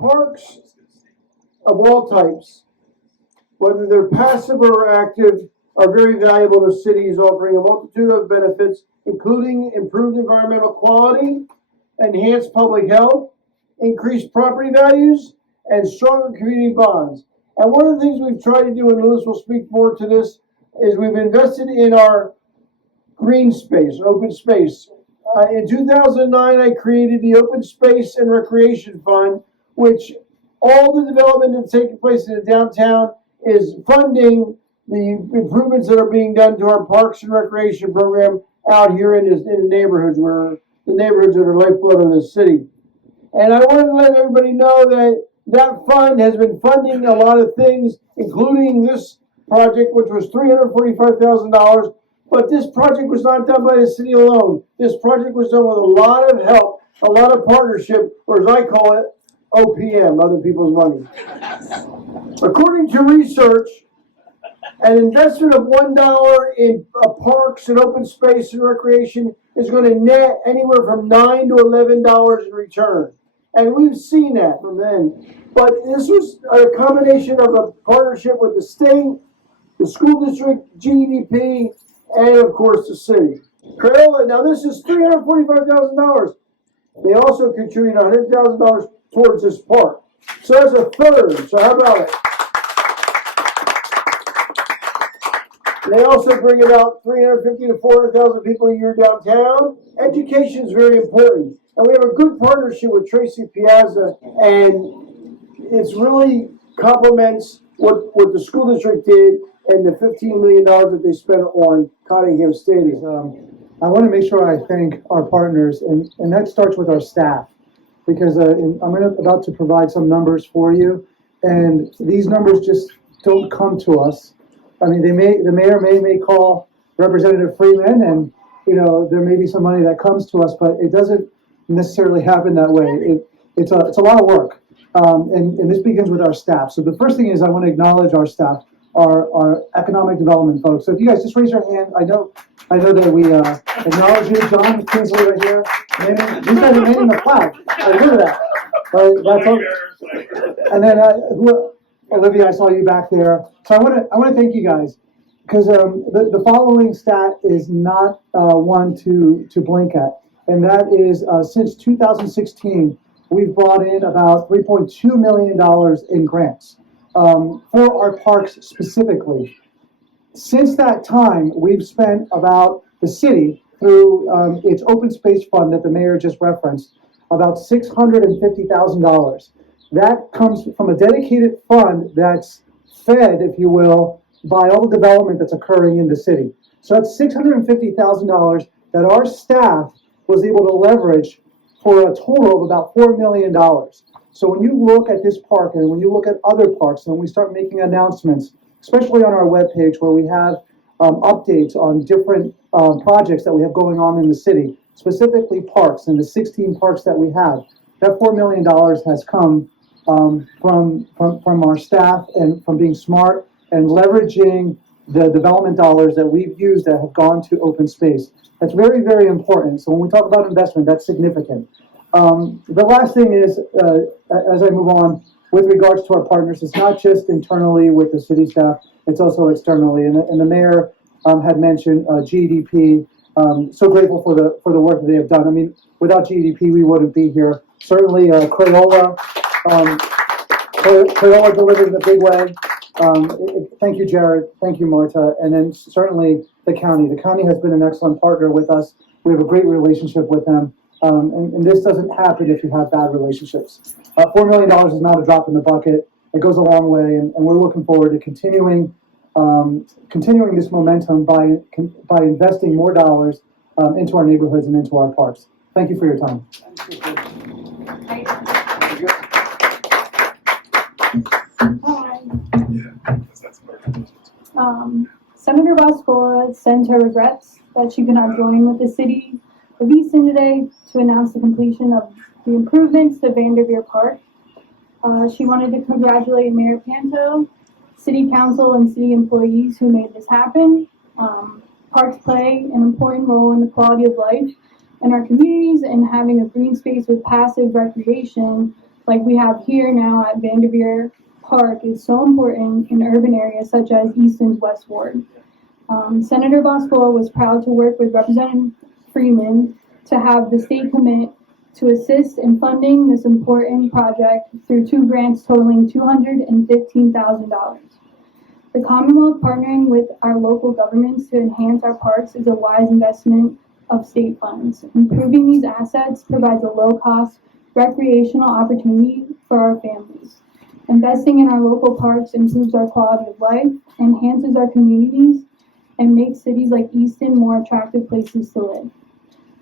Parks of all types, whether they're passive or active, are very valuable to cities, offering a multitude of benefits, including improved environmental quality, enhanced public health, increased property values, and stronger community bonds. And one of the things we've tried to do, and Lewis will speak more to this, is we've invested in our green space, open space. In 2009, I created the Open Space and Recreation Fund, which all the development that's taking place in the downtown is funding the improvements that are being done to our parks and recreation program out here in the neighborhoods, where the neighborhoods are the lifeblood of the city. And I want to let everybody know that that fund has been funding a lot of things, including this project, which was $345,000. But this project was not done by the city alone. This project was done with a lot of help, a lot of partnership, or as I call it, OPM, other people's money. According to research, an investment of $1 in parks and open space and recreation is going to net anywhere from $9 to $11 in return. And we've seen that from then. But this was a combination of a partnership with the state, the school district, GDP, and of course the city. Crayola, now this is $345,000. They also contribute $100,000 towards this park. So that's a third. So how about it? They also bring about 350 to 400,000 people a year downtown. Education is very important. And we have a good partnership with Tracy Piazza, and it's really complements what the school district did and the $15 million that they spent on Cottingham Stadium. I want to make sure I thank our partners, and that starts with our staff, because I'm about to provide some numbers for you, and these numbers just don't come to us. I mean, the mayor may call Representative Freeman, and there may be some money that comes to us, but it doesn't necessarily happen that way. It's a lot of work, and this begins with our staff. So the first thing is I want to acknowledge our staff, our economic development folks. So if you guys just raise your hand, I know that we acknowledge you. John Kingsley right here. These guys are manning the flag. Look at that. That's all. And then Olivia, I saw you back there. So I want to thank you guys, because the following stat is not one to blink at, and that is since 2016 we've brought in about $3.2 million in grants for our parks specifically. Since that time, we've spent about, the city, through its open space fund that the mayor just referenced, about $650,000. That comes from a dedicated fund that's fed, if you will, by all the development that's occurring in the city. So that's $650,000 that our staff was able to leverage for a total of about $4 million. So when you look at this park, and when you look at other parks, and when we start making announcements, especially on our webpage where we have updates on different projects that we have going on in the city, specifically parks, and the 16 parks that we have, that $4 million has come from our staff, and from being smart and leveraging the development dollars that we've used that have gone to open space. That's very, very important. So when we talk about investment, that's significant. The last thing is, as I move on, with regards to our partners, it's not just internally with the city staff, it's also externally. And the mayor had mentioned GDP. So grateful for the work that they have done. I mean, without GDP, we wouldn't be here. Certainly, Crayola delivered in a big way. Thank you, Jared. Thank you, Marta. And then certainly the county. The county has been an excellent partner with us. We have a great relationship with them. And this doesn't happen if you have bad relationships. $4 million is not a drop in the bucket. It goes a long way, and we're looking forward to continuing this momentum by investing more dollars into our neighborhoods and into our parks. Thank you for your time. Senator Boscola sent her regrets that she could not join with the City of Easton today to announce the completion of the improvements to Vanderveer Park. She wanted to congratulate Mayor Panto, City Council, and City employees who made this happen. Parks play an important role in the quality of life in our communities, and having a green space with passive recreation like we have here now at Vanderveer Park is so important in urban areas such as Easton's West Ward. Senator Boscola was proud to work with Representative Freeman to have the state commit to assist in funding this important project through 2 grants totaling $215,000. The Commonwealth partnering with our local governments to enhance our parks is a wise investment of state funds. Improving these assets provides a low-cost recreational opportunity for our families. Investing in our local parks improves our quality of life, enhances our communities, and makes cities like Easton more attractive places to live.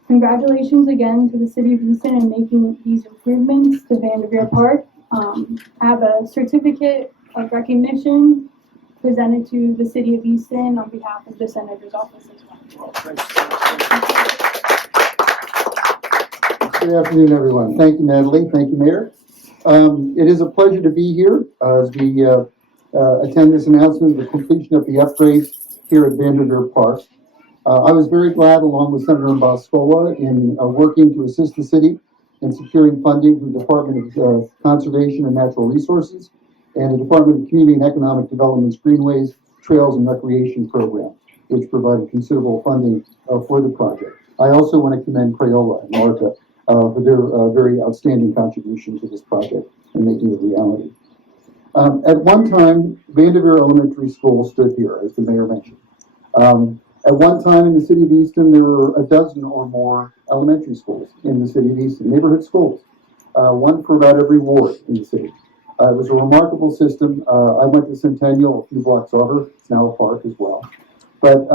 Congratulations again to the City of Easton in making these improvements to Vanderveer Park. I have a certificate of recognition presented to the City of Easton on behalf of the Senator's office as well. Good afternoon, everyone. Thank you, Natalie. Thank you, Mayor. It is a pleasure to be here as we attend this announcement of the completion of the upgrade here at Vanderveer Park. I was very glad, along with Senator Boscola, in working to assist the city in securing funding from the Department of Conservation and Natural Resources and the Department of Community and Economic Development's Greenways, Trails, and Recreation Program, which provided considerable funding for the project. I also want to commend Crayola and Marta for their very outstanding contribution to this project and making it a reality. At one time, Vanderveer Elementary School stood here, as the mayor mentioned. At one time in the city of Easton, there were a dozen or more elementary schools in the city of Easton, neighborhood schools, one for about every ward in the city. It was a remarkable system. I went to Centennial a few blocks over. It's now a park as well. But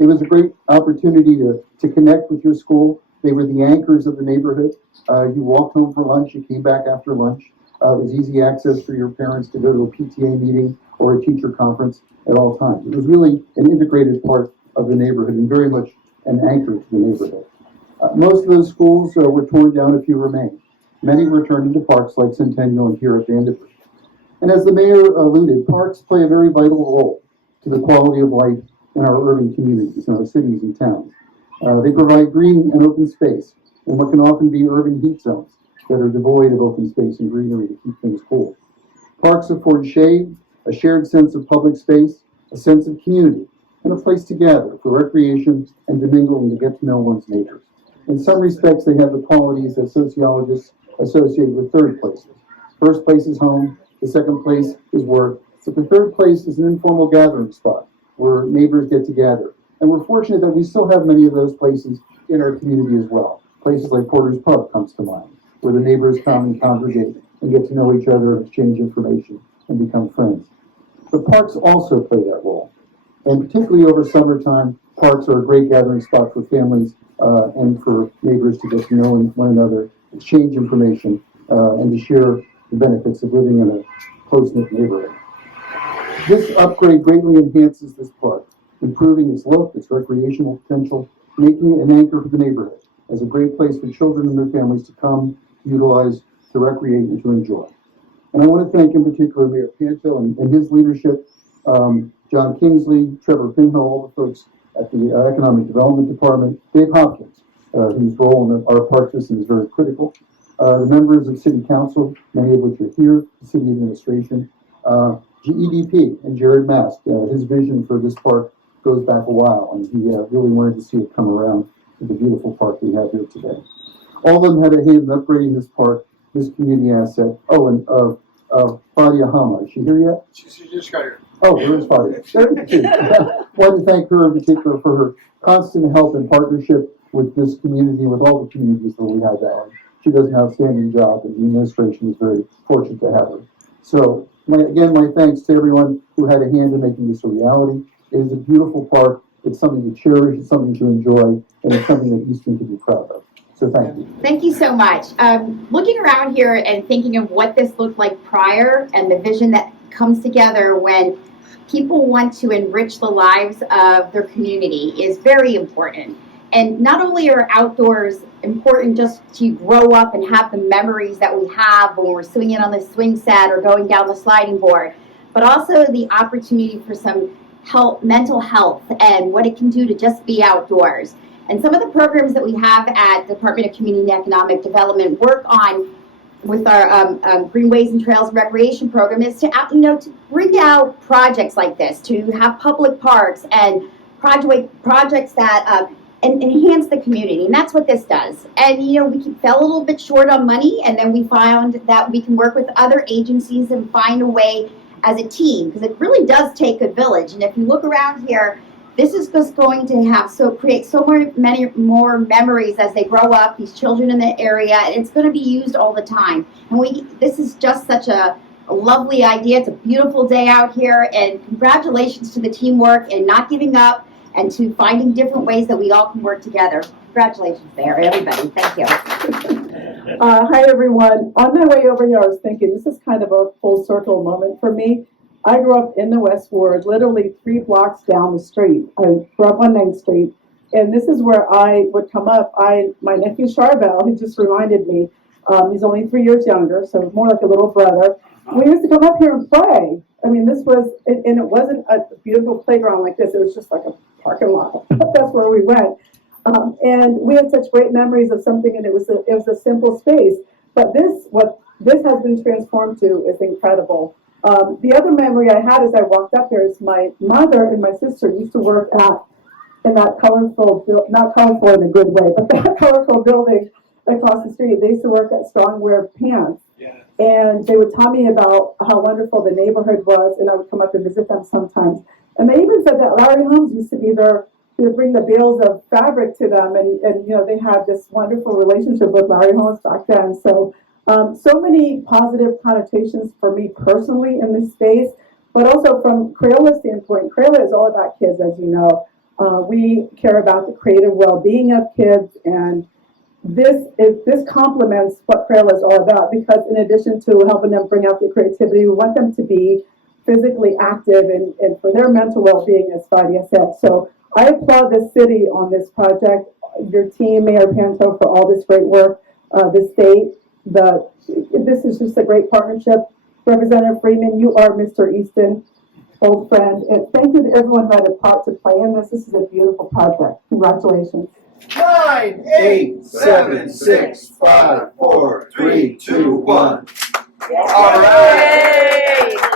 it was a great opportunity to connect with your school. They were the anchors of the neighborhood. You walked home for lunch, you came back after lunch. It was easy access for your parents to go to a PTA meeting or a teacher conference at all times. It was really an integrated part of the neighborhood and very much an anchor to the neighborhood. Most of those schools were torn down, a few remain. Many were turned into parks like Centennial and here at Vanderveer. And as the mayor alluded, parks play a very vital role to the quality of life in our urban communities, in our cities and towns. They provide green and open space in what can often be urban heat zones that are devoid of open space and greenery to keep things cool. Parks afford shade, a shared sense of public space, a sense of community, and a place to gather for recreation and to mingle and to get to know one's neighbors. In some respects, they have the qualities that sociologists associate with third places. First place is home, the second place is work, but the third place is an informal gathering spot where neighbors get together. And we're fortunate that we still have many of those places in our community as well. Places like Porter's Pub comes to mind, where the neighbors come and congregate and get to know each other and exchange information and become friends. But parks also play that role. And particularly over summertime, parks are a great gathering spot for families and for neighbors to get to know one another, exchange information, and to share the benefits of living in a close-knit neighborhood. This upgrade greatly enhances this park, improving its look, its recreational potential, making it an anchor for the neighborhood as a great place for children and their families to come, to utilize, to recreate, and to enjoy. And I want to thank in particular Mayor Panto and his leadership, John Kingsley, Trevor Pinho, all the folks at the Economic Development Department, Dave Hopkins, whose role in our park system is very critical, the members of City Council, many of which are here, the City Administration, GEDP and Jared Mast. His vision for this park goes back a while, and he really wanted to see it come around to the beautiful park we have here today. All of them had a hand in upgrading this park, this community asset. Oh, and Fadia Hama, is she here yet? She just got here. Oh, where's Fadia? There she is. Wanted to thank her in particular for her constant help and partnership with this community, with all the communities that we have there. She does an outstanding job, and the administration is very fortunate to have her. So, again, my thanks to everyone who had a hand in making this a reality. It is a beautiful park. It's something to cherish, it's something to enjoy, and it's something that Easton can be proud of. So thank you. Thank you so much. Looking around here and thinking of what this looked like prior and the vision that comes together when people want to enrich the lives of their community is very important. And not only are outdoors important just to grow up and have the memories that we have when we're swinging on the swing set or going down the sliding board, but also the opportunity for some mental health and what it can do to just be outdoors. And some of the programs that we have at the Department of Community and Economic Development work on with our Greenways and Trails Recreation Program is to, to bring out projects like this, to have public parks and projects that enhance the community, and that's what this does. And we fell a little bit short on money, and then we found that we can work with other agencies and find a way as a team, because it really does take a village. And if you look around here, this is just going to create many more memories as they grow up, these children in the area, and it's going to be used all the time. And this is just such a lovely idea. It's a beautiful day out here, and congratulations to the teamwork and not giving up and to finding different ways that we all can work together. Congratulations there, everybody. Thank you. Hi, everyone. On my way over here, I was thinking this is kind of a full circle moment for me. I grew up in the West Ward, literally 3 blocks down the street. I grew up on 9th Street, and this is where I would come up. My nephew Charbel, who just reminded me, he's only 3 years younger, so more like a little brother. We used to come up here and play. I mean, and it wasn't a beautiful playground like this. It was just like a parking lot. That's where we went. And we had such great memories of something, and it was a simple space. But what this has been transformed to is incredible. The other memory I had as I walked up here is my mother and my sister used to work in that colorful, not colorful in a good way, but that colorful building across the street. They used to work at Strongwear Pants. Yeah. And they would tell me about how wonderful the neighborhood was, and I would come up and visit them sometimes. And they even said that Larry Holmes used to be there. We would bring the bales of fabric to them, and they had this wonderful relationship with Larry Holmes back then. So many positive connotations for me personally in this space, but also from Crayola's standpoint. Crayola is all about kids, as you know. We care about the creative well-being of kids, and this complements what Crayola is all about, because in addition to helping them bring out their creativity, we want them to be physically active and for their mental well-being, as Fadia said. So I applaud the city on this project, your team, Mayor Panto, for all this great work, the state. This is just a great partnership. Representative Freeman, you are Mr. Easton, old friend. And thank you to everyone who had a part to play in this. This is a beautiful project. Congratulations. 9, 8, 7, 6, 5, 4, 3, 2, 1. All right.